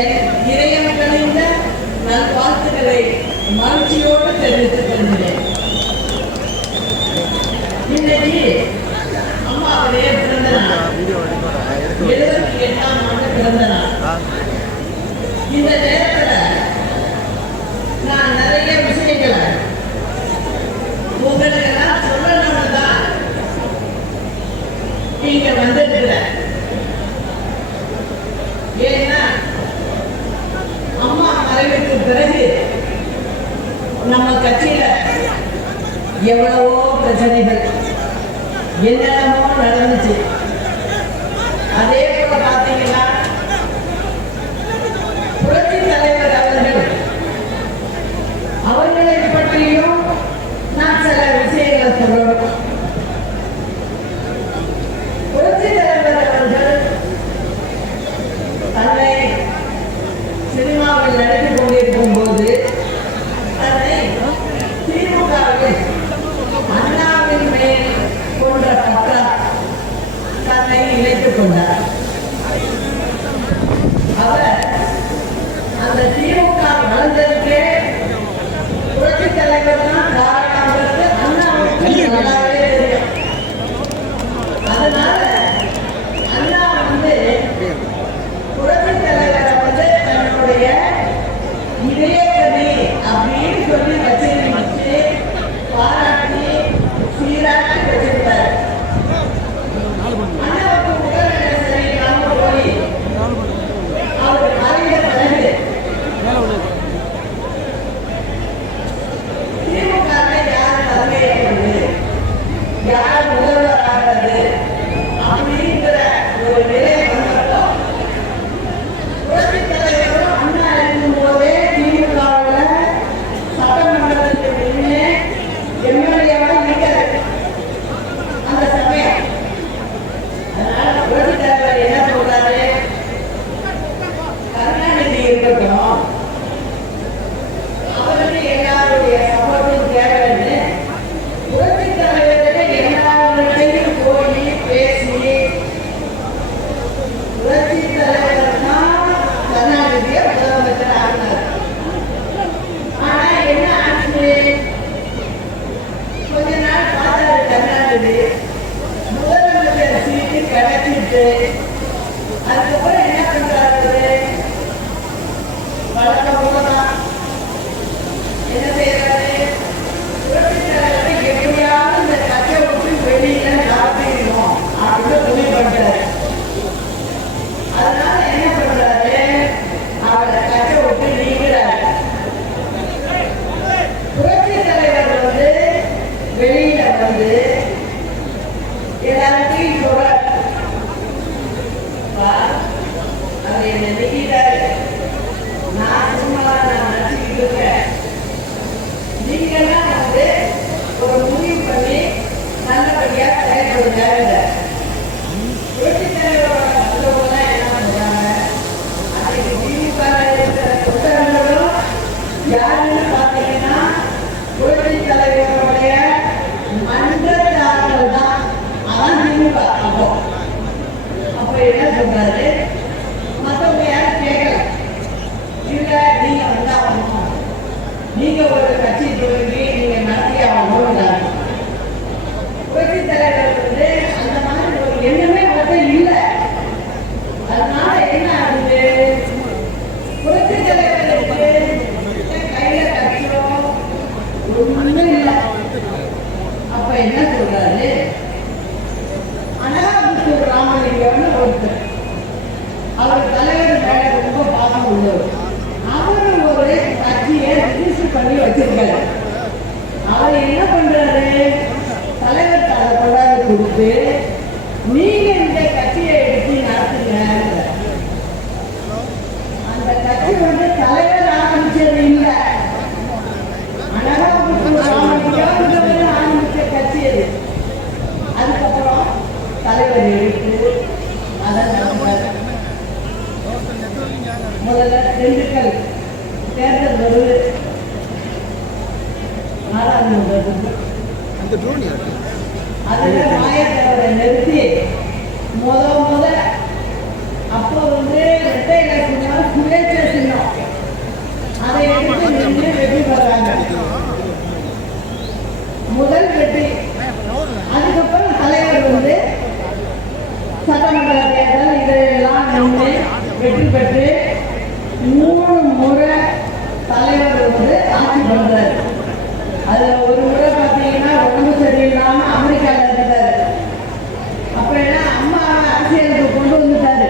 என் இதயம் கணிந்த நல்வாழ்த்துக்களை மகிழ்ச்சியோடு தெரிவித்துக் கொள்கிறேன். இன்னைக்கு அம்மாவுடைய பிறந்த நாள், 78ஆம் ஆண்டு பிறந்த நாள். இந்த நேரத்தில் நான் நிறைய விஷயங்களை உங்களுக்கு நான் சொல்லணும்னு தான் இங்க வந்திருக்கிறேன். ஏன்னா அம்மா மறைவுக்கு பிறகு நம்ம கட்சியில எவ்வளவோ பிரச்சனைகள் என்னென்னமோ நடந்துச்சு. அதே போல பார்த்தீங்கன்னா புரட்சி தலைவர் அவர்களை பற்றியும் நான் சில விஷயங்களை சொல்லணும். புரட்சி தலைவர் அவர்கள் தன்னை சினிமாவில் நடித்துக் கொண்டிருக்கும் போது தன்னை திமுகவில் அண்ணாவின் மேல் கொண்ட பற்றால் தன்னை இணைத்துக் கொண்டார். அவர் அந்த திமுக வளர்ந்ததுக்கே புரட்சி தலைவர் தான் காரணங்கிறது அண்ணாவுக்கு நல்லாவே தெரியும். அதனால அண்ணா புரட்சி தலைவரை தன்னுடைய இதயக்கதி அப்படின்னு சொல்லி வச்சு பாராட்டி சீராட்டி வச்சிருந்தார். அண்ணாவுக்கு உடல்நிலை சரியில்லாம போய் அவர் மறைந்த பிறகு திமுக யார் தலைமையேற்றது, யார் முதல்வர் ஆகிறது அப்படிங்கிற ஒரு நிலை வந்தப்போ புரட்சி தலைவரும் அண்ணா இருக்கும் போதே திமுகவில் சட்டமன்றத்தில் நின்று எம்எல்ஏவாக இருக்கிறது அந்த சமயம். அதனால புரட்சி தலைவர் என்ன சொல்றாரு, கருணாநிதி இருக்கட்டும், அவருக்கு எல்லாருடைய சப்போர்ட்டும் தேவைன்னு புரட்சி தலைவரை எல்லாருடையும் போய் பேசி புரட்சி தலைவர் தான் கருணாநிதியை முதலமைச்சர் ஆகினார். ஆனா என்ன ஆச்சு, கொஞ்ச நாள் பார்த்தாரு கருணாநிதி, முதலமைச்சர் சீட்டு கிடைச்சிட்டு அதுக்கப்புறம் என்ன பண்றாரு, வழக்கம் போலதான் என்ன செய்யறாரு, புரட்சி தலைவரை எப்படியாவது இந்த கட்சியை விட்டு வெளியில காத்திடணும் அப்படின்னு முடிவு பண்றாரு. அதனால என்ன பண்றாரு, அவரை கட்சியை விட்டு நீங்கிறாரு. புரட்சி தலைவர் வெளியில எல்லாத்தையும் சொல்றாரு, அதை என்ன நீக்கிறாரு, நான் சும்மா நான் நினைச்சுக்கிட்டு இருக்கேன், நீங்கெல்லாம் ஒரு முடிவு பண்ணி நல்லபடியா செயல்படுங்க. புரட்சி தலைவரோட மற்றவங்களாம் என்ன பண்றாங்க, அதுக்கு திமுக இருக்கிற புத்தகங்களும் யாருன்னு பார்த்தீங்கன்னா புரட்சி தலைவருடைய மன்றத்தார்கள் தான். அதான் திமுக. அப்போ என்ன சொல்றாரு, மற்றவங்க யாரும் கேட்கல, இல்ல நீங்க வந்தா வரணும், நீங்க ஒரு கட்சி தொடங்கி நீங்க நடத்தி ஆகணும். புரட்சி தலைவர் அந்த மாதிரி ஒரு எண்ணமே வந்து இல்லை. அதனால என்ன ஆகுது, புரட்சி தலைவருக்கு கையில கட்சியும் ஒண்ணும் இல்லை. அப்ப என்ன சொல்றாரு, அனகாபுத்தூர் ராமலிங்கம்னு ஒருத்தர், அவர் தலைவர் மேல ரொம்ப பாசம் உள்ளவர். அவரு ஒரு கட்சியை ரிஜிஸ்டர் பண்ணி வச்சிருக்காரு. அவர் என்ன பண்றாரு, தலைவர் தலை கொண்டாந்து கொடுத்து நீங்க இந்த கட்சியை எடுத்து நடத்துங்க. அந்த கட்சி தலைவர் ஆரம்பிச்சது இல்லை, அனகாபுத்தூர் ராமலிங்கம் ஆரம்பிச்ச கட்சி அது. அதுக்கப்புறம் தலைவர் எடுத்து அதை நடந்தார். முதல்ல திண்டுக்கல் தேர்தல் வருது, நாடாளுமன்றத்துக்கு அதில் மாயத்தவரை நிறுத்தி முத அப்போ வந்து இரட்டை இலை சின்னம் சுயேட்சை சின்னம் அதை எடுத்து நின்று வெற்றி பெறாங்க. முதல் வெற்றி. அதுக்கப்புறம் தலைவர் வந்து சட்டமன்ற தேர்தல் இதெல்லாம் நின்று வெற்றி பெற்று 3 முறை தலைவர் வந்து ஆட்சி பண்றாரு. அதுல ஒரு முறை பார்த்தீங்கன்னா உடம்பு சரியில்லாம அமெரிக்காவில் இருந்தாரு. அப்ப என்ன அம்மா அரசியலுக்கு கொண்டு வந்துட்டாரு.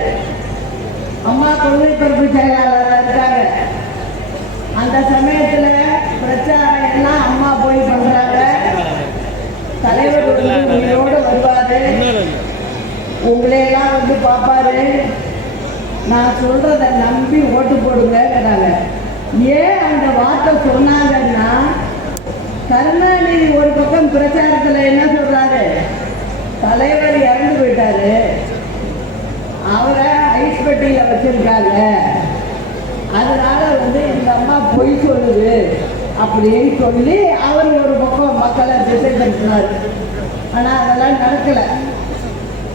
அம்மா கொள்கை பரப்பு செயலாளராக இருக்காங்க. அந்த சமயத்துல பிரச்சாரம் எல்லாம் அம்மா போய் பண்றாங்க. தலைவர் உயிரோடு வருவாரு, உங்களையெல்லாம் வந்து பார்ப்பாரு, நான் சொல்றத நம்பி ஓட்டு போடுங்கிறாங்க. ஏன் அந்த வார்த்தை சொன்னாங்கன்னா, கருணாநிதி ஒரு பக்கம் பிரச்சாரத்தில் என்ன சொல்றாரு, தலைவர் இறந்து போயிட்டாரு, அவரை ஐஸ் பெட்டியில் வச்சிருக்காங்க, அதனால வந்து இந்த அம்மா பொய் சொல்லுது அப்படின்னு சொல்லி அவர் ஒரு பக்கம் மக்களை திசை திருத்தினார். ஆனால் அதெல்லாம் நடக்கலை.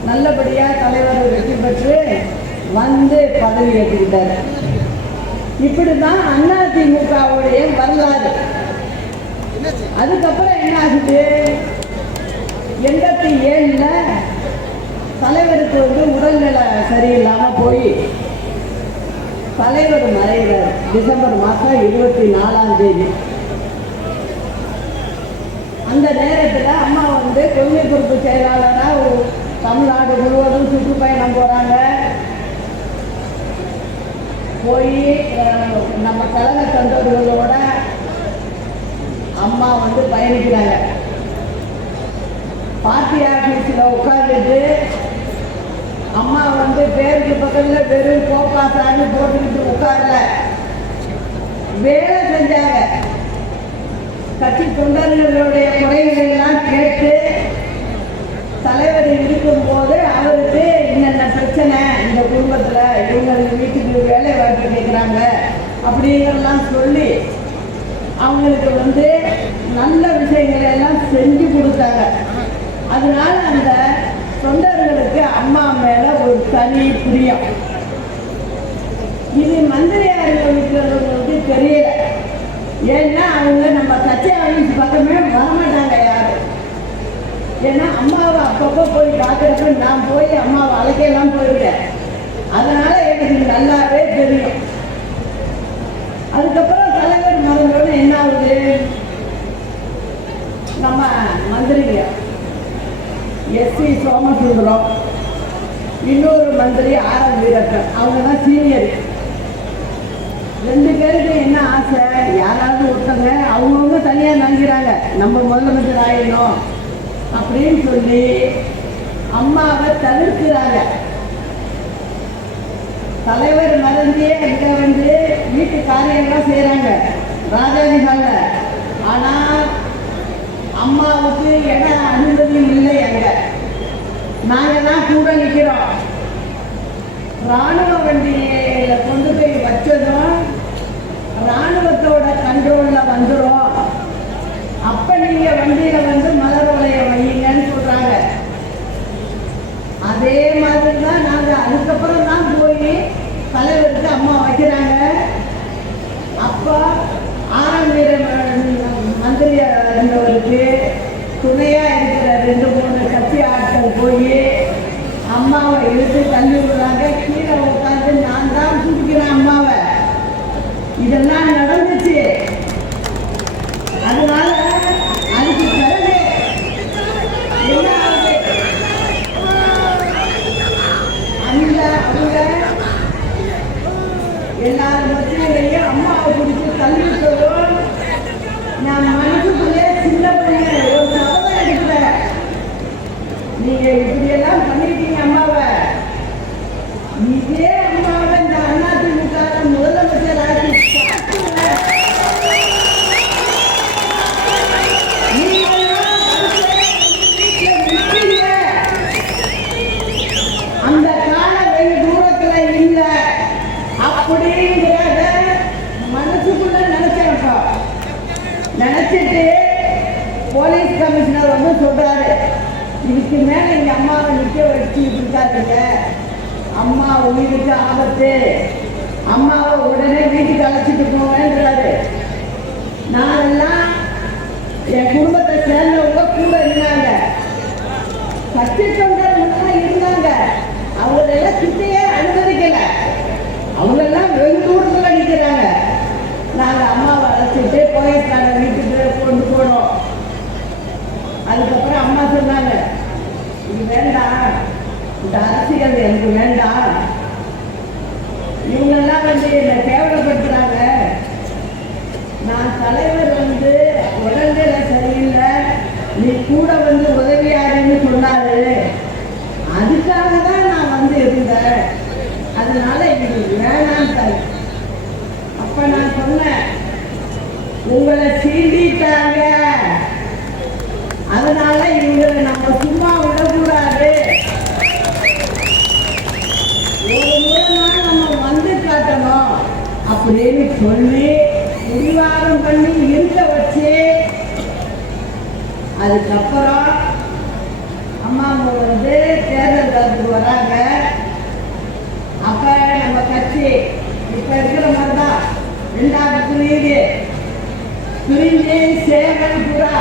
நல்லபடியாக தலைவர் வெற்றி பெற்று வந்து பதவி ஏற்றுக்கிட்டார். இப்படி தான் அதிமுகவுடைய வரலாறு. அதுக்கப்புறம் என்ன ஆகுது, 87 தலைவருக்கு வந்து உடல்நிலை சரியில்லாமல் போய் தலைவர் மறைகிறார். டிசம்பர் மாதம் 24ஆம் தேதி. அந்த நேரத்தில் அம்மா வந்து கொள்கை பொறுப்பு செயலாளராக தமிழ்நாடு முழுவதும் சுற்றுப்பயணம் போகிறாங்க. போய் நம்ம கழக தொண்டர்களோட அம்மா வந்து பயணிக்கிறாங்க. பார்ட்டி ஆஃபீஸில் உட்காந்துட்டு அம்மா வந்து பேருக்கு பக்கத்தில் வெறும் கோப்பா சாமி போட்டுக்கிட்டு உட்காரல, வேலை செஞ்சாங்க. கட்சி தொண்டர்களுடைய குறைகள் எல்லாம் கேட்டு தலைவர் இருக்கும்போது அவருக்கு என்னென்ன பிரச்சனை இந்த குடும்பத்தில், இவங்களுக்கு வீட்டுக்கு வேலை வாய்ப்பு கேட்குறாங்க அப்படிங்கிறதெல்லாம் சொல்லி அவங்களுக்கு வந்து நல்ல விஷயங்களை எல்லாம் செஞ்சு கொடுத்தாங்க. அதனால அந்த தொண்டர்களுக்கு அம்மா மேலே ஒரு தனி பிரியம். இது மந்திரியார்களுக்கு தெரியல. ஏன்னா அவங்க நம்ம கட்சி ஆஃபீஸ் பக்கமே வரமாட்டாங்க யாரும். ஏன்னா அம்மாவை அப்பப்போ போய் பார்க்குறப்ப நான் போய் அம்மாவை அழைக்கலாம் போயிருக்கேன். அதனால எனக்கு நல்லாவே தெரியும். அதுக்கப்புறம் தலைவர் மறந்தோன்னு என்ன ஆகுது, நம்ம மந்திரிங்க எஸ்சி சோமசுந்தரம், இன்னொரு மந்திரி ஆர் வீரப்பன், அவங்க தான் சீனியர். 2 பேருக்கு என்ன ஆசை, யாராவது ஒருத்தங்க அவங்கவுங்க தனியாக நினைக்கிறாங்க நம்ம முதலமைச்சர் ஆயிடணும் அப்படின்னு சொல்லி அம்மாவை தவிர்க்கிறாங்க. தலைவர் மறந்தே அங்கே வந்து வீட்டு காரியங்கள்லாம் செய்கிறாங்க ராஜாஜி ஹாலில். ஆனால் அம்மாவுக்கு இடம் அனுமதி இல்லை. அங்கே நாங்கள் தான் கூட நிற்கிறோம். இராணுவ வண்டியில் கொண்டு போய் வச்சதும் இராணுவத்தோட கண்ட்ரோலில் வந்துடும். அப்போ நீங்கள் வண்டியில் வந்து மலர் வளையம் வையுங்கன்னு சொல்கிறாங்க. அதே மாதிரி தான் நாங்கள் அதுக்கப்புறம் தான் போய் தலைவருக்கு அம்மா வைக்கிறாங்க. அப்போ ஆறாம் வீர மந்திரியாக இருந்தவருக்கு துணையாக இருக்கிற 2-3 கட்சி ஆட்கள் போய் அம்மாவை இழுத்து தள்ளி விடுறாங்க. கீழே உட்காந்து நான் தான் தூக்கிக்கிறேன் அம்மாவை. இதெல்லாம் நடந்துச்சு. அதனால அதுக்கு பிறகு என்ன ஆகுது, அந்த அவங்க எல்லாரும் மத்தியிலையும் அம்மாவை பிடிச்சி தள்ளி விட்டதும் நான் மனசுக்குள்ளே சின்ன பிள்ளை ஒரு சபதம் எடுக்கிறேன். நீங்க இப்படியெல்லாம் பண்ணிட்டீங்க அம்மாவை, இதே அம்மாவை இந்த அதிமுக முதலமைச்சர் ஆட்சி அந்த கால வெகு தூரத்துல இல்லை அப்படிங்கிறத மனசுக்குள்ள நினைச்சேன்ப்பா. நினைச்சிட்டு போலீஸ் கமிஷனர் வந்து சொல்றாரு, இதுக்கு மேல எங்க அம்மாவை நிக்க வச்சு இருக்காதுங்க அம்மா உயிருக்கு ஆபத்து, அம்மாவை உடனே வீட்டுக்கு அழைச்சிட்டு போவேன்றாரு. நானெல்லாம் என் குடும்பத்தை சேர்ந்தவங்க கூட இருந்தாங்க, கட்சி தொண்டர்கள் இருந்தாங்க. அவங்களெல்லாம் கிட்டையே அனுமதிக்கல, அவங்கெல்லாம் வெகு தூரத்தில் நிற்கிறாங்க. நாங்கள் அம்மாவை அழைச்சிட்டு போயிருக்காங்க, வீட்டுக்கு கொண்டு போனோம். அதுக்கப்புறம் அம்மா சொன்னாங்க, இது வேண்டாம், இந்த அரசியல் எனக்கு வேண்டாம், இவங்கெல்லாம் என்னை கேவலப்படுத்துறாங்க, நான் தலைவர் உடல்நிலை சரியில்லை, நீ கூட உதவியாருன்னு சொன்னாரு, அதுக்காக தான் நான் இருந்தேன், அதனால இது வேணாம் சார். அப்ப நான் சொன்னேன், உங்களை சீண்டிட்டாங்க, அதனால இவங்களை நம்ம சும்மா விடக்கூடாது, ஒரு முறை நம்ம காட்டணும் அப்படின்னு சொல்லி முடிவாரம் பண்ணி இருக்க வச்சு, அதுக்கப்புறம் அம்மா தேர்தல் காலத்துக்கு வராங்க. அப்ப நம்ம கட்சி இப்ப இருக்கிற மாதிரிதான் 2வது பிரிஞ்சு சேவல் புறா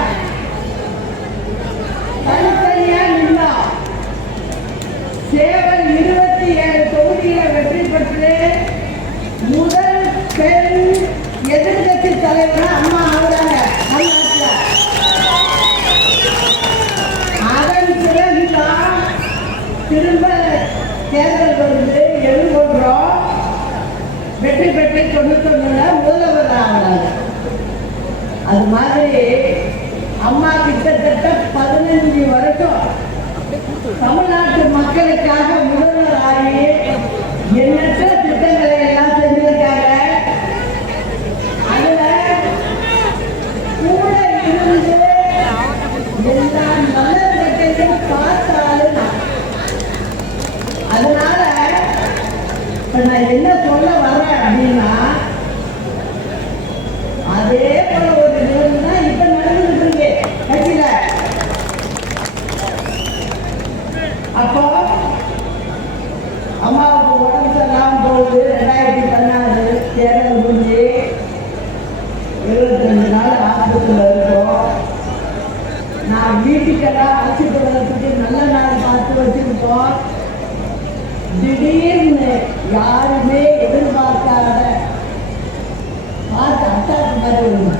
தனித்தனியா நின்றோம். சேவல் 27 தொகுதியில வெற்றி பெற்று முதல் பெண் எதிர்கட்சி தலைவரா அம்மா ஆகுறாங்க. அதன் பிறகுதான் திரும்ப தேர்தல் எழுதுகிறோம், வெற்றி பெற்று 91 முதல்வர் ஆகிறாங்க. அது மாதிரி அம்மா கிட்டத்தட்ட 15 வருஷம் தமிழ்நாட்டு மக்களுக்காக முதல்வர் ஆகி எண்ணற்ற திட்டங்களை எல்லாம் செஞ்சிருக்காங்க. அதுல கூட இருந்து எல்லா நல்ல திட்டத்தையும் பார்த்தாலும், அதனால இப்ப நான் என்ன சொல்ல வர்றேன் அப்படின்னா, அதே போல ஒரு நிகழ்வு தான் இப்ப நடந்துட்டு இருக்கு கட்சியில. அப்போ அம்மாவுக்கு உடம்பு சரியில்லாம போகுது. 2016 தேர்தல் முடிஞ்சு 72 நாள் ஆஸ்பத்திரியில் இருக்கோம். நான் வீட்டுக்கெல்லாம் அழைச்சிட்டு வரதுக்கு நல்ல நாள் பார்த்து வச்சிருக்கோம். திடீர்னு யாருமே எதிர்பார்க்காத பார்த்து அட்டாக் மாதிரி வருங்க.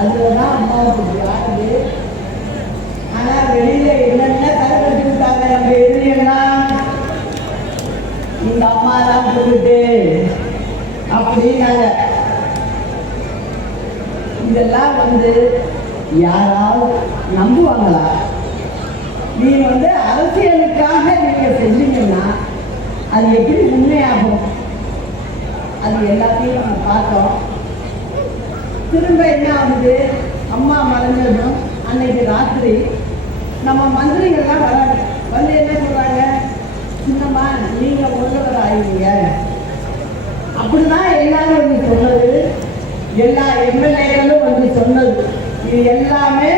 அதுலதான் அம்மாவுக்கு ஆகுது. ஆனா வெளியில என்னென்ன கருக்கட்டி விட்டாங்க நம்ம எதிரியெல்லாம், இந்த அம்மா தான் போட்டுட்டு அப்படின்னாங்க. இதெல்லாம் யாராவது நம்புவாங்களா? நீ அரசியலுக்காக நீங்க செஞ்சீங்கன்னா அது எப்படி உண்மையாகும்? அது எல்லாத்தையும் நம்ம பார்த்தோம். திரும்ப என்ன ஆகுது, அம்மா மறைஞ்சதும் அன்னைக்கு ராத்திரி நம்ம மந்திரிகள்லாம் வராங்க. என்ன சொல்றாங்க, சின்னம்மா நீங்க முதல்வர் ஆயிடுவீங்க அப்படிதான் எல்லாரும் சொன்னது. எல்லா எம்எல்ஏக்களும் சொன்னது. இது எல்லாமே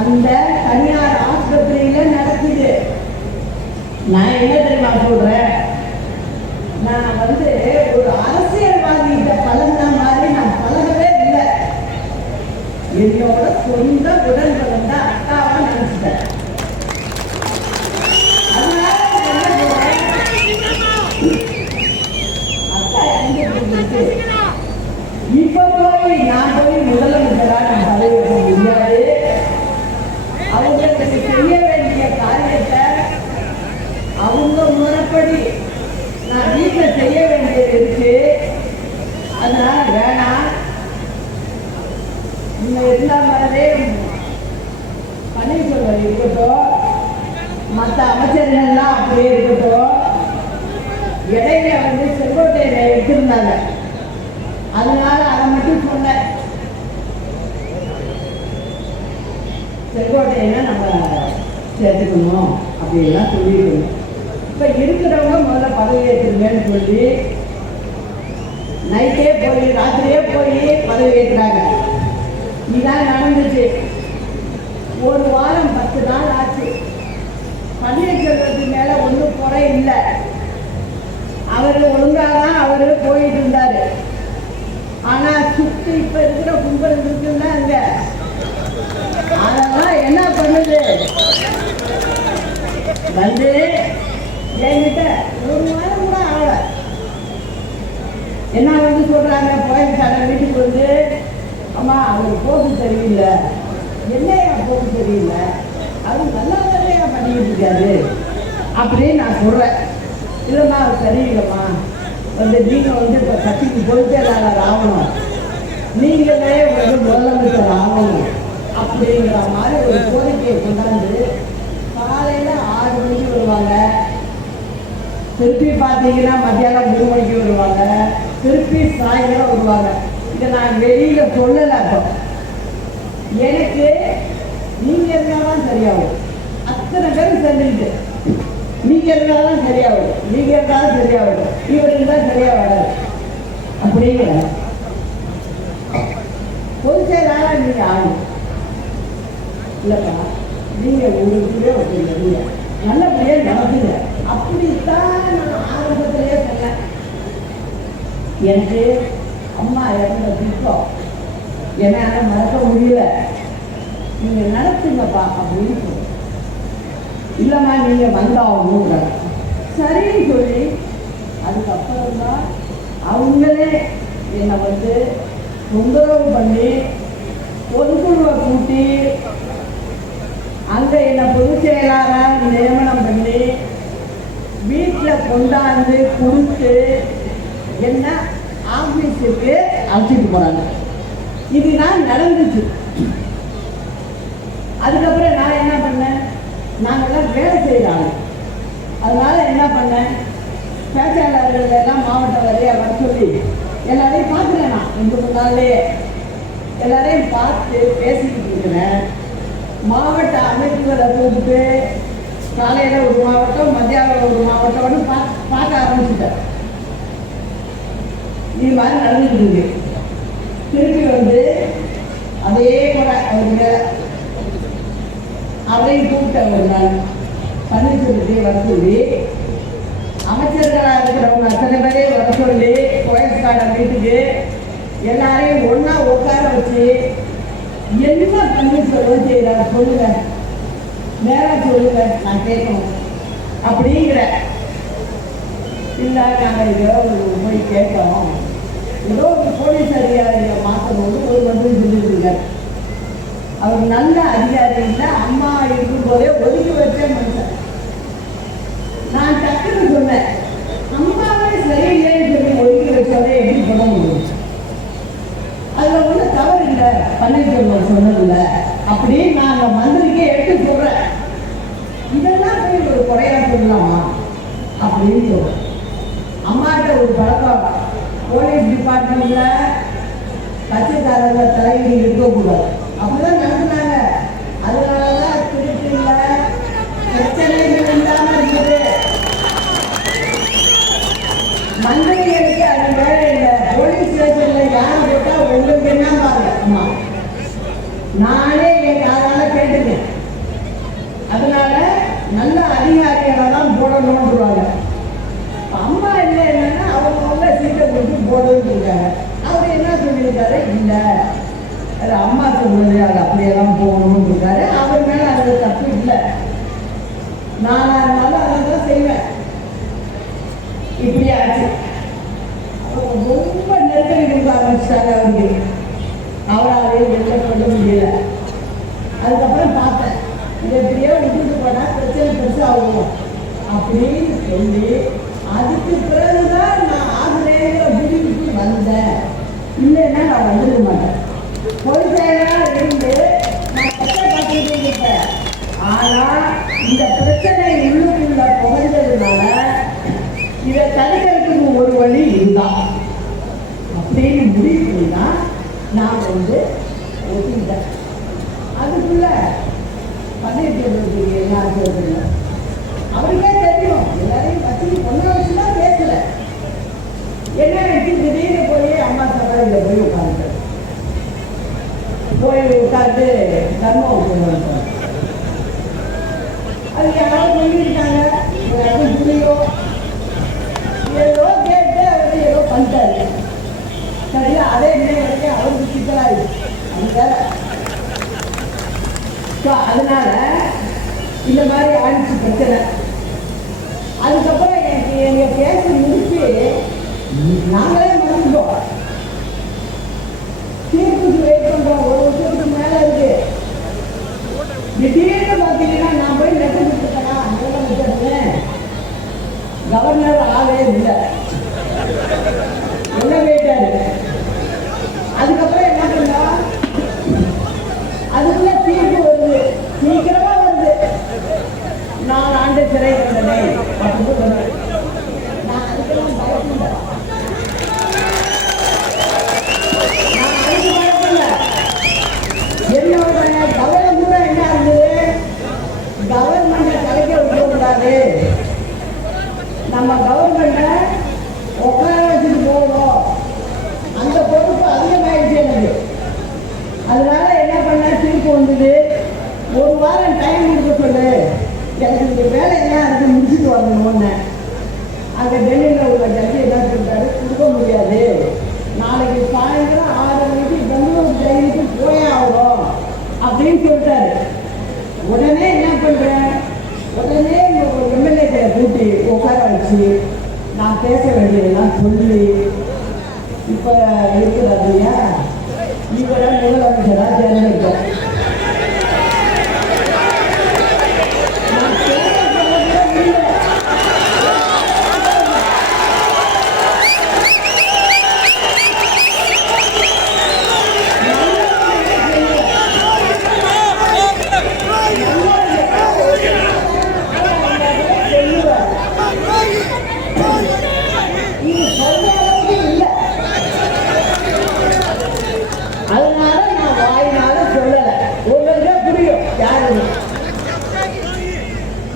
அந்த தனியார் ஆஸ்பத்திரியில நடக்குது. நான் என்ன தெரியுமா சொல்றேன், நான் ஒரு அரசியல்வாதிகிட்ட பழகின மாதிரி நான் பழகவே இல்லை. என்னோட சொந்த உடன் பிறந்த அக்காவா நினைச்சிட்டேன். அதனால அக்கா இறந்து இப்ப நான் முதலமைச்சரா நான் பதவி முடியாது. அவங்களுக்கு செய்ய வேண்டிய காரியத்தை அவங்க முறைப்படி நான் வீட்டில் செய்ய வேண்டியது இருக்கு. அதனால வேணாம், நீங்க எல்லா மாதிரியே பன்னீர்செல்வம் இருக்கட்டும், மற்ற அமைச்சர்கள்லாம் அப்படியே இருக்கட்டும். இடையில செங்கோட்டையில எடுத்திருந்தாங்க, அதனால அதை மட்டும் சொன்னேன். செங்கோட்டையில நம்ம சேர்த்துக்கணும் அப்படின்லாம் சொல்லியிருக்கணும். இப்போ இருக்கிறவங்க முதல்ல பதவி ஏற்றுருங்கன்னு சொல்லி நைட்டே போய் ராத்திரியே போய் பதவி ஏற்றுறாங்க. இதான் நடந்துச்சு. ஒரு வாரம் 10 நாள் ஆச்சு. பன்னீர்செல்வத்துக்கு மேலே ஒன்றும் அவர் ஒழுங்காக தான் அவர் போயிட்டு இருந்தார். ஆனால் சுற்றி இப்போ இருக்கிற கும்பல் இருக்குன்னா அங்கே அதெல்லாம் என்ன பண்ணுது வந்து என்கிட்ட ஒரு வாரம் கூட ஆகலை. என்ன வந்து சொல்கிறாங்க, கோயிலுக்கான வீட்டுக்கு வந்து அம்மா அவர் போக்கு சரியில்லை, என்னையா போக்கு சரியில்லை, அவர் நல்லா வேலையா பண்ணிக்கிட்டு இருக்காரு அப்படின்னு நான் சொல்கிறேன். இல்லைம்மா அவர் சரியில்லைம்மா, வந்து நீங்கள் வந்து இப்போ கட்சிக்கு பொறுப்பேலாளர் ஆகணும், நீங்களே வந்து முதலமைச்சர் ஆகணும் அப்படிங்கிற மாதிரி ஒரு கோரிக்கையை கொண்டாந்து காலையில் 6 மணிக்கு வருவாங்க, திருப்பி பார்த்தீங்கன்னா மத்தியானம் 3 மணிக்கு வருவாங்க, திருப்பி சாயங்காலம் வருவாங்க. இதை நான் வெளியில் சொல்லலை. அப்போ எனக்கு நீங்கள் இருந்தால் தான் சரியாகும், அத்தனை பேரும் சேர்ந்துக்கிட்டு நீங்கள் இருந்தால் தான் சரியாகும், நீங்கள் இருந்தாலும் சரியாகும், இவர் இருந்தால் சரியாக வராது அப்படிங்கிற பொது செயலாளர் நீங்கள் ஆகணும். இல்லைப்பா நீங்கள் உங்களுக்குள்ளே வச்சுருங்க, நல்லபடியாக நடத்துங்க அப்படித்தான் நான் ஆரம்பத்திலே சொன்னேன். எனக்கு அம்மா இறந்த துக்கம் என்னால் மறக்க முடியல, நீங்கள் நடத்துங்கப்பா அப்படின்னு சொல்லுங்க. இல்லைம்மா நீங்கள் வந்தாகணுங்கிற சரின்னு சொல்லி அதுக்கப்புறம் தான் அவங்களே என்னை வந்து தொந்தரவு பண்ணி பொதுக்குழுவை கூட்டி அங்கே என்னை பொதுச் செயலாளராக நியமனம் பண்ணி வீட்டில் கொண்டாந்து கொடுத்து என்ன ஆஃபீஸுக்கு அழைச்சிட்டு போகிறாங்க. இதுதான் நடந்துச்சு. அதுக்கப்புறம் நான் என்ன பண்ணேன், நாங்கள்லாம் வேலை செய்கிறாங்க, அதனால் என்ன பண்ணேன், பேச்சாளர்கள் எல்லாம் மாவட்ட வரையாக வர சொல்லி எல்லாரையும் பார்க்குறேன். நான் 2 நாள்லேயே எல்லாரையும் பார்த்து பேசிக்கிட்டு இருக்கிறேன். மாவட்ட அமைப்புகளை கூப்பிட்டு காலையில் ஒரு மாவட்டம், மத்தியானம் ஒரு மாவட்டம்னு பார்க்க ஆரம்பிச்சுட்டேன். இது மாதிரி நடந்துட்டு இருக்கு. திருப்பி வந்து அதே கூட அவர் மேலே அவரையும் கூப்பிட்டேன். ஒரு நாள் பன்னீர்செல்வத்தையும் வர சொல்லி அமைச்சர்களாக இருக்கிறவங்க அத்தனை பேரையும் வர சொல்லி கோயஸ்கார வீட்டுக்கு எல்லாரையும் ஒன்றா உட்கார வச்சு என்ன பன்னீர்செல்வம் செய்கிறாரு சொல்லுங்க, நேரம் சொல்லுங்க, நான் கேட்கணும் அப்படிங்கிற. இல்லை நாங்கள் ஏதோ போய் கேட்டோம், ஏதோ ஒரு போலீஸ் அதிகாரியை மாற்றணும்னு ஒரு மந்திரி சொல்லிட்டு இருக்காரு. அவர் நல்ல அதிகாரின்னா அம்மா இருக்கும்போதே ஒதுக்கி வச்ச மனுஷன். நான் டக்குன்னு சொன்னேன், அம்மாவே சரியில்லைன்னு சொல்லி ஒதுக்கி வச்சோடனே எப்படி பண்ண முடியும், அதில் ஒன்றும் தவறு இல்லை பன்னீர்செல்வம் சொன்னதில்ல அப்படின்னு நான் அந்த மந்திரிக்கே எடுத்து சொல்கிறேன். இதெல்லாம் போய் ஒரு குறையாக சொல்லலாமா அப்படின்னு சொல்கிறேன். அம்மாட்ட ஒரு பழக்கம், போலீஸ் டிபார்ட்மெண்ட்டில் கட்சிக்காரங்க தலைவலி இருக்கக்கூடாது, அப்படிதான் நடத்துனாங்க. அதனால தான் திருச்சியில் பிரச்சனைகள் இல்லாமல் இருக்குது. மந்திரிகளுக்கு அது வேலை இல்லை. போலீஸ் ஸ்டேஷனில் யார் போட்டால் உங்களுக்கு என்ன பாருங்க. அம்மா நானே என் காதால கேட்டுக்கேன். அதனால நல்ல அதிகாரிகளை தான் போடணும்ன்றாங்க. அம்மா இல்லை என்னன்னா அவங்க சீட்டை கொடுத்து போடணும்னு இருக்காங்க. அவர் என்ன சொல்லியிருக்காரு, இல்லை அது அம்மா சொல்லுது, அது அப்படியெல்லாம் போகணும்னு இருக்காரு. அவர் மேலே அது தப்பு இல்லை, நானாக இருந்தாலும் அதை தான் செய்வேன். இப்படி ஆச்சு. ரொம்ப நெருக்கடி கொடுக்க ஆரம்பிச்சிட்டாங்க அவருக்கு. அவராலே வெளில சொல்ல முடியல. அதுக்கப்புறம் பார்த்தேன், இதை எப்படியோ விட்டுட்டு போனால் பிரச்சனை பெருசாகும் அப்படின்னு சொல்லி அதுக்கு பிறகுதான் நான் ஆசிரியங்கிற முடிவுக்கு வந்தேன். இல்லைன்னா நான் வந்துட மாட்டேன். பொதுச்செயலாளர் இருந்து நான் கஷ்டப்பட்டு இருப்பேன். ஆனால் இந்த பிரச்சனை உள்ளுக்குள்ள புகழ்ந்ததுனால இதை தடுக்கிறதுக்கு ஒரு வழி இதுதான் அப்படின்னு முடிவு பண்ணி தான் நான் வந்து ஒத்துக்கிட்டேன். அதுக்குள்ள பன்னீர்செல்வத்துக்கு என்ன ஆசை அவருக்கே தெரியும். எல்லாரையும் பற்றி ஒன்றரை வருஷம் பேசல. என்ன வச்சு திடீர்னு போய் அம்மா சபையில் போய் உட்காந்துட்டேன். போய் உட்காந்து தர்மம் சொல்லுவாங்க. அது யாராவது சொல்லியிருக்காங்க, புரியும் ஏதோ சிக்கலாயிடுச்சு. அது வேற. அதனால இந்த மாதிரி ஆயிடுச்சு பிரச்சனை. அதுக்கப்புறம் எனக்கு எங்க பேசி முடிச்சு நாங்களே மறந்துட்டோம். தீர்ப்புக்கு வெயிட் பண்றோம். ஒரு வருஷத்துக்கு மேல இருக்கு. திடீர்னு பார்த்தீங்கன்னா நான் போய் லெட்டர் கொடுத்துட்டேன்னா முதலமைச்சர் கவர்னர் ஆளே இல்லை, என்ன போயிட்டாரு. அதுக்கப்புறம் என்ன பண்ணா, அதுக்குள்ள தீர்ப்பு வருது, சீக்கிரமா வருது. 4 ஆண்டு சிறை தண்டனை அப்படின்னு வருது. நான் அதுக்கெல்லாம் பயப்படல. என்னோட கவலை கூட என்ன இருந்தது, கவர்மெண்ட்டை கலைக்க விடக்கூடாது, நம்ம கவர்மெண்ட்டை உட்கார வச்சுட்டு போகணும், அந்த பொறுப்பு அதிகமாயிடுச்சு எனக்கு. அதனால என்ன பண்ண, தீர்ப்பு வந்தது. 1 வாரம் டைம் கொடுக்க சொல்லு, எனக்கு இந்த வேலையெல்லாம் அதுக்கு முடிச்சுட்டு வரணும்னு. அங்கே டெல்லியில் உள்ள ஜட்ஜி என்ன சொல்லிட்டாரு, கொடுக்க முடியாது, நாளைக்கு சாயந்தரம் 6 மணிக்கு பெங்களூர் ஜெயிலுக்கு போயே ஆகும் அப்படின்னு சொல்லிட்டாரு. உடனே என்ன பண்ணுறேன், உடனே எம்எல்ஏ கூட்டி உட்கார வச்சு நான் பேச வேண்டியதெல்லாம் சொல்லி, இப்போ இருக்கிறார் இல்லையா, இவரை முதலமைச்சராக தேர்ந்தெடுத்தோம்.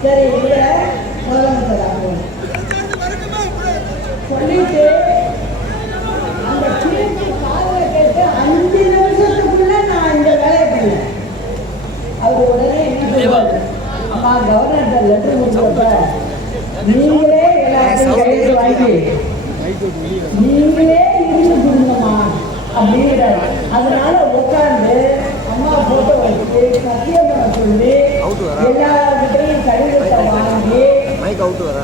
சரி, இவரை முதலமைச்சர் ஆகும் சொல்லிட்டு அந்த தீர்ப்பு காதலை கேட்டு 5 நிமிஷத்துக்குள்ள நான் இந்த வேலையை பண்ணேன். அவர் உடனே என்ன சொல்லுவாரு, அம்மா கவர்னர் லெட்டர் கொடுத்தப்ப நீங்களே எல்லாத்தையும் கைது வாங்கி நீங்களே இருந்து கொடுங்கம்மா அப்படிங்கிறாரு. அதனால உட்காந்து அம்மா போட்டோ வச்சு சத்தியம் பண்ண சொல்லி எல்லாருக்கிட்டையும் கையெழுத்தை வாங்கி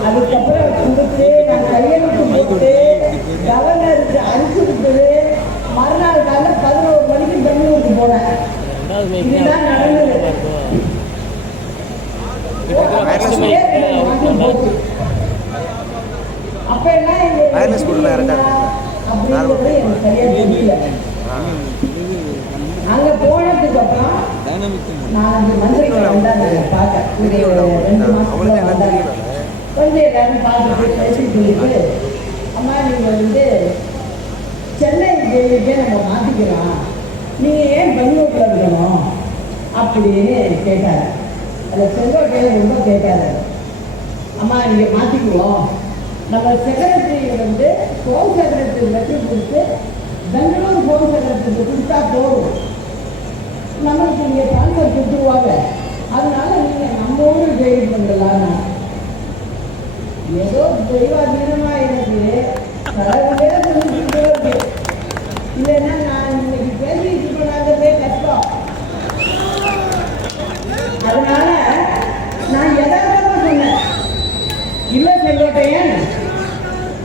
அதுக்கப்புறம் கொடுத்து நான் கையெழுத்து போட்டு கவர்னருக்கு அனுப்பிச்சு விட்டது. மறுநாள் காலைல 11 மணிக்கு பெங்களூருக்கு போனேன். இதுதான் நடந்தது. அப்ப எல்லாம் அப்படிங்கிறது எனக்கு சரியா தெரியல. அங்க போனதுக்கு அப்புறம் 4 மந்திரிகள் வந்தாங்க பார்க்க. 2 மாசத்துல வந்தாங்க. கொஞ்சம் எல்லாரும் பார்த்துட்டு பேசி சொல்லிட்டு, அம்மா நீங்கள் சென்னை ஜெயிலுக்கே நம்ம மாற்றிக்கலாம், நீங்கள் ஏன் பெங்களூரில் இருக்கணும் அப்படின்னு கேட்டார். அதை செங்கோட்டையில் ரொம்ப கேட்டார். அம்மா நீங்கள் மாற்றிக்குவோம், நம்ம செக்ரட்டரி ஹோம் செக்ரட்டரி லெட்டர் கொடுத்து பெங்களூர் ஹோம் செக்ரட்டரி கொடுத்தா போதும், நம்மளுக்கு இங்கே ட்ரான்ஸ்ஃபர் கொடுத்துருவாங்க, அதனால நீங்கள் நம்ம ஊர் ஜெயில் பண்ணலாம். ஏதோ தெய்வாதீனமாக எனக்கு கடவுளே சொல்லிட்டு இருக்கு. இல்லைன்னா நான் இன்னைக்கு பேசிட்டு இருக்கணுங்கிறதே கஷ்டம். அதனால நான் எதார்த்தமா சொன்னேன், இல்லை செங்கோட்டையன்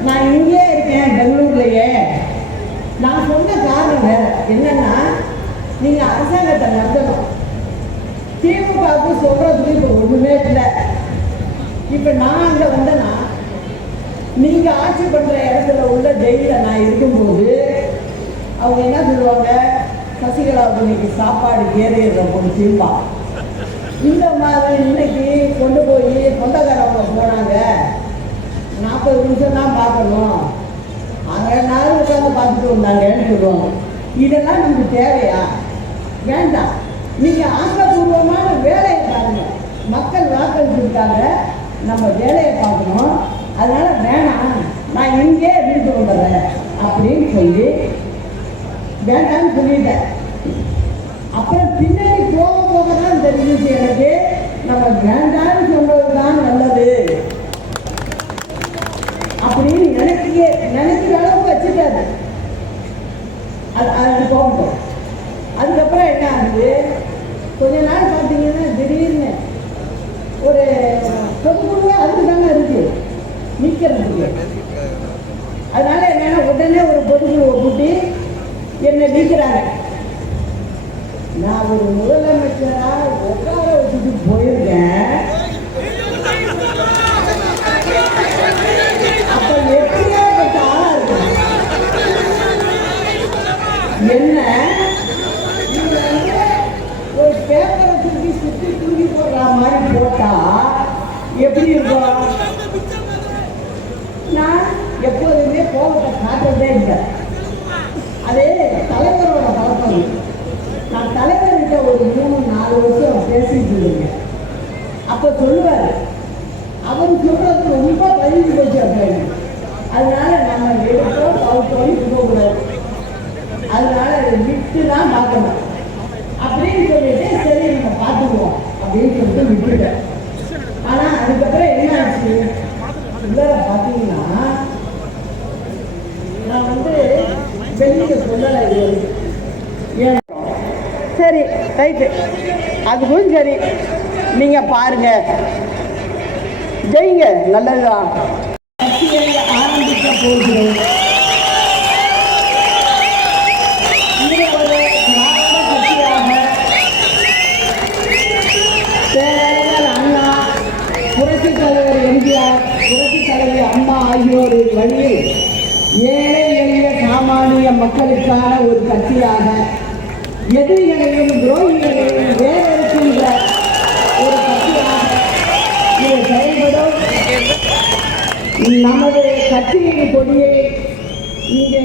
நான் இங்கே இருக்கேன் பெங்களூர்லயே. நான் சொன்ன காரணம் வேற என்னன்னா, நீங்க அரசாங்கத்தை நடத்தணும். திமுகவுக்கு சொல்றதுக்கு இப்போ ஒண்ணுமே இல்லை. இப்ப நான் அங்க வந்தேன்னா நீங்க ஆட்சி பண்ற இடத்துல உள்ள ஜெயில நான் இருக்கும்போது அவங்க என்ன சொல்லுவாங்க, சசிகலாவுக்கு இன்னைக்கு சாப்பாடு ஏறிடுற பொண்ணு தீர்ப்பா. இந்த மாதிரி இன்னைக்கு கொண்டு போய் சொந்தக்காரவங்க போனாங்க, 40 நிமிஷம் தான் பார்க்கணும், 2 நாள் உட்காந்து பார்த்துட்டு வந்தாங்கன்னு சொல்லுவாங்க. இதெல்லாம் நமக்கு தேவையா? வேண்டாம். நீங்க ஆக்கப்பூர்வமான வேலையை பாருங்க. மக்கள் வாக்களிச்சிருக்காங்க, நம்ம வேலையை பார்க்கணும். அதனால வேணாம், நான் இங்கே இருந்து வந்துடுறேன் அப்படின்னு சொல்லி வேண்டாம்னு சொல்லிட்டேன். அப்புறம் பின்னாடி போக போக தான் தெரிஞ்சிச்சு எனக்கு, நம்ம வேண்டாம்னு சொன்னது தான் நல்லது அப்படின்னு நினைக்கிற அளவுக்கு வச்சுட்டாரு. அது போகட்டும். அதுக்கப்புறம் என்ன ஆகுது, கொஞ்ச நாள் பார்த்தீங்கன்னா திடீர்னு ஒரு பொதுக்குழுவே அதுக்கு தானே இருக்கு நீக்கிறதுக்கு. அதனால என்னன்னா உடனே ஒரு பொதுக்குழுவை கூட்டி என்னை நீக்கிறாங்க. நான் ஒரு முதலமைச்சரா உட்கார வச்சுட்டு போயிருக்கேன். அப்ப எப்படியாப்பட்ட ஆளா இருக்கு என்ன, ஒரு பேப்பரை தூக்கி சுற்றி தூக்கி போடுற மாதிரி போட்டா எப்படி இருக்கும்? நான் எப்போதுமே கோபத்தை காட்டுறதே இல்லை. அதே தலைவரோட பழக்கம். நான் தலைவர்கிட்ட ஒரு 3-4 வருஷம் பேசிட்டு இருக்கேன். அப்ப சொல்லுவார், அவர் சொல்றது ரொம்ப பதிவு போச்சு அப்படின்னு. அதனால நம்ம எடுத்தோம் பவுத்தோன்னு போகக்கூடாது, அதனால அதை விட்டு தான் பார்க்கணும் அப்படின்னு சொல்லிட்டு சரி நம்ம பார்த்துக்குவோம் அப்படின்னு சொல்லிட்டு விட்டுட்டேன். ஆனா அதுக்கப்புறம் என்ன ஆச்சு, உள்ளார பார்த்தீங்கன்னா நான் வெளியில சொல்லலை இது ஏன். சரி ரைட்டு, அதுக்கும் சரி நீங்க பாருங்க, ஜெயிங்க, நல்லதுதான். ஆரம்பிக்க போகிறோம். அண்ணா, புரட்சித் தலைவர் எம்ஜிஆர், புரட்சித் தலைவி அம்மா ஆகியோரின் வழியில் ஏழை எளிய சாமானிய மக்களுக்கான ஒரு கட்சியாக எதிரிகளையும் துரோகிகளையும் வேறெடுக்கின்ற ஒரு கட்சியாக இது செயல்படும். நமது கட்சியின் கொடியை இங்கே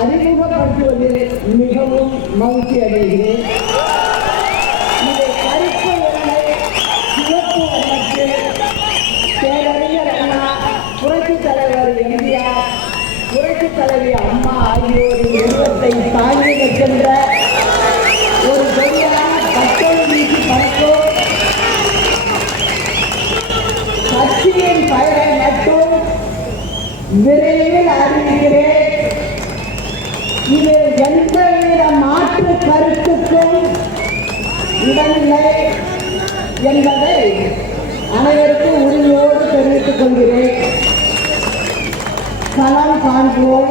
அறிமுகப்படுத்துவதில் மிகவும் மகிழ்ச்சி அடைகிறேன். இது கருப்பு வெள்ளை சிவப்பு வண்ணத்தில் பேரறிஞர் அண்ணா, புரட்சித் தலைவர் எம்ஜிஆர், புரட்சித் தலைவி அம்மா ஆகியோரின் உருவத்தை தாங்கி நிற்கின்ற ஒரு பெரியான கட்டளை வீசி பறக்கும். கட்சியின் பெயரை மட்டும் விரைவில் அறிவிக்கிறேன். இது எந்தவித மாற்று கருத்துக்கும் இடமில்லை என்பதை அனைவருக்கும் உரிமையோடு தெரிவித்துக் கொள்கிறேன். களம் காண்போம்,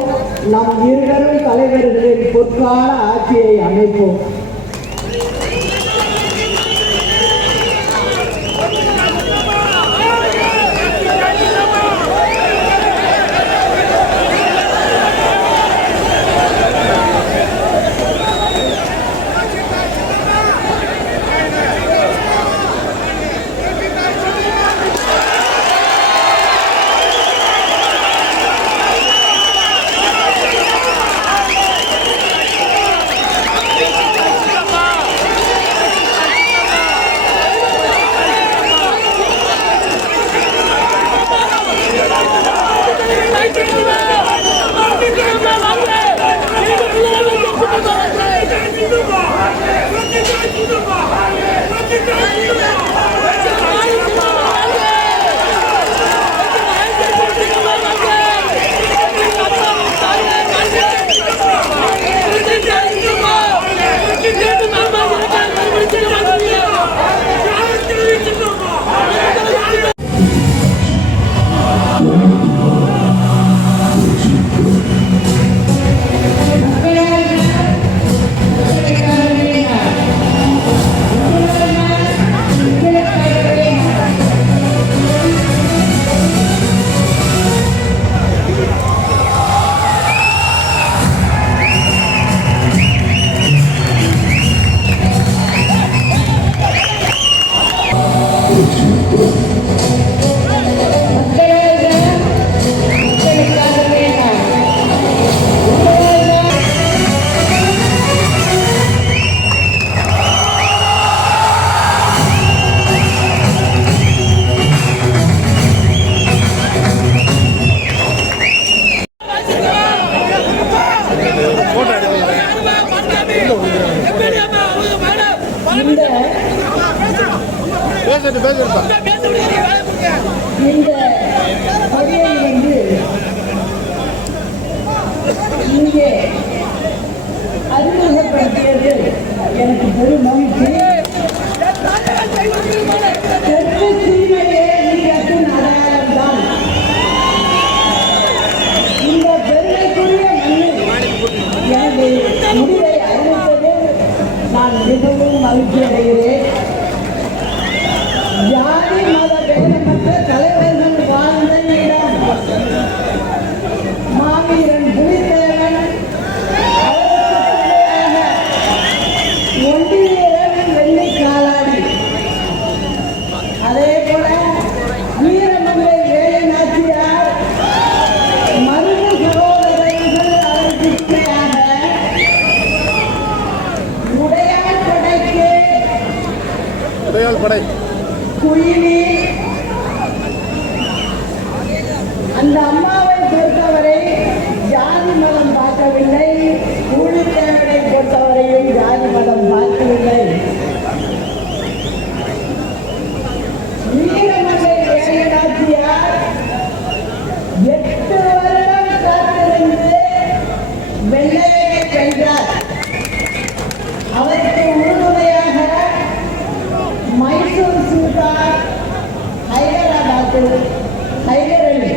நம் இருவரும் தலைவர்களின் பொற்கால ஆட்சியை அமைப்போம். இந்த பகுதியை இங்கே அறிமுகப்படுத்தியது மற்ற தலைவர்கள் வாழ்ந்த இடம். மாவீரன் புலித்தேவன் ஒண்டிவீரன் வெள்ளி காலாடி. அதே போல வீரமங்கை வேலை நாச்சியார் மருது சகோதரர்கள் அவர்களுக்காக உடையாள் படை குயிலி. அந்த அம்மாவை பொறுத்தவரை ஜாதி மதம் பார்க்கவில்லை, கூலித்தேவனை பொறுத்தவரையும் ஜாதி மதம் பார்க்கவில்லை. வீரமங்கை வேலைநாச்சியார் 8 வருடம் காத்திருந்து வெள்ளையை வென்றார். அவருக்கு உறுதுணையாக மைசூர் சுல்தான் ஹைதராபாத்தில் ஹைதரலி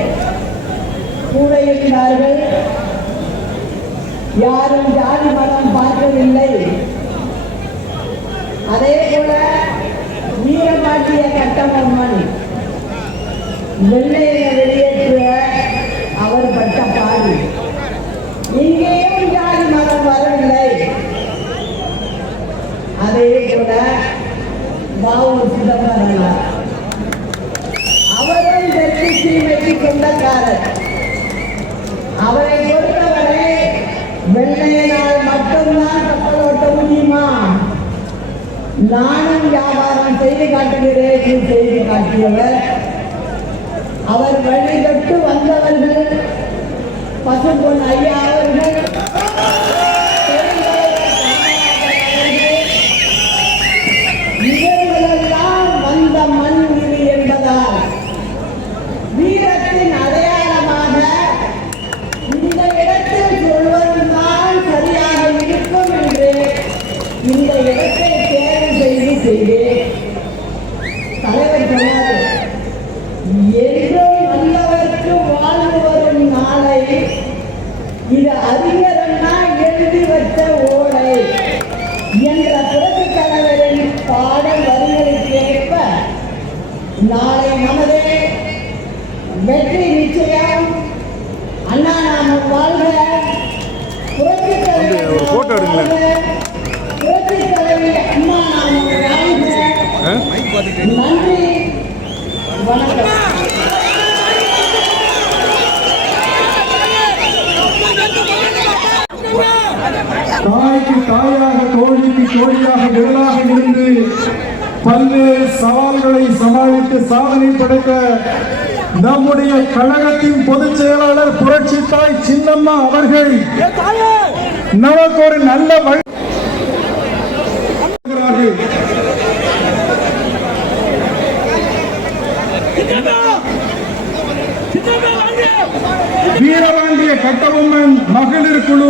கூட இருந்தார்கள். யாரும் ஜாதி மதம் பார்க்கவில்லை. அதே போல வீரபாண்டிய கட்டபொம்மன் வெள்ளையை வெளியேற்ற அவர் பட்ட பாடு. இங்கேயும் ஜாதி மதம் வரவில்லை. அதே போல பாவு சிதம்பரனார் அவரும் தெற்கு சீமைக்கு சொந்தக்காரர். அவரை பொறுத்தவரை வெள்ளையினால் மட்டும்தான் கப்பலோட்ட முடியுமா, நானும் வியாபாரம் செய்து காட்டுகிறேன் செய்து காட்டியவர். அவர் வழிபட்டு வந்தவர்கள் பசும்பொன் ஐயா அவர்கள், இவர்களெல்லாம் வந்த மண் இது என்பதால் வீரத்தின் அடையாளமாக இந்த இடத்தில் சொல்வதுதான் சரியாக இருக்கும் என்று இந்த இடத்தை தேர்வு செய்து தலைவர் சொன்னார். என்றும் நல்லவர்க்கு வாழ்ந்து வரும் நாளை இது அறிஞரன்னா எழுதி வச்ச ஓடை என்ற புரட்சித் தலைவரின் பாடல் வரிகளுக்கு ஏற்ப நாளை நமது வெற்றி நிச்சயம். அண்ணா நாமம் வாழ்க, புரட்சித் தலைவர் புரட்சித் தலைவி அம்மா நாமம் வாழ்க. நன்றி, வணக்கம். தாய்க்கு தாயாக, தோழிக்கு தோழியாக, விரலாக இருந்து பல்வேறு சவால்களை சமாளித்து சாதனை படைத்த நம்முடைய கழகத்தின் பொதுச் செயலாளர் புரட்சி தாய் சின்னம்மா அவர்கள் நமக்கு ஒரு நல்ல வழி. வீரபாண்டிய கட்டபொம்மன் மகளிர் குழு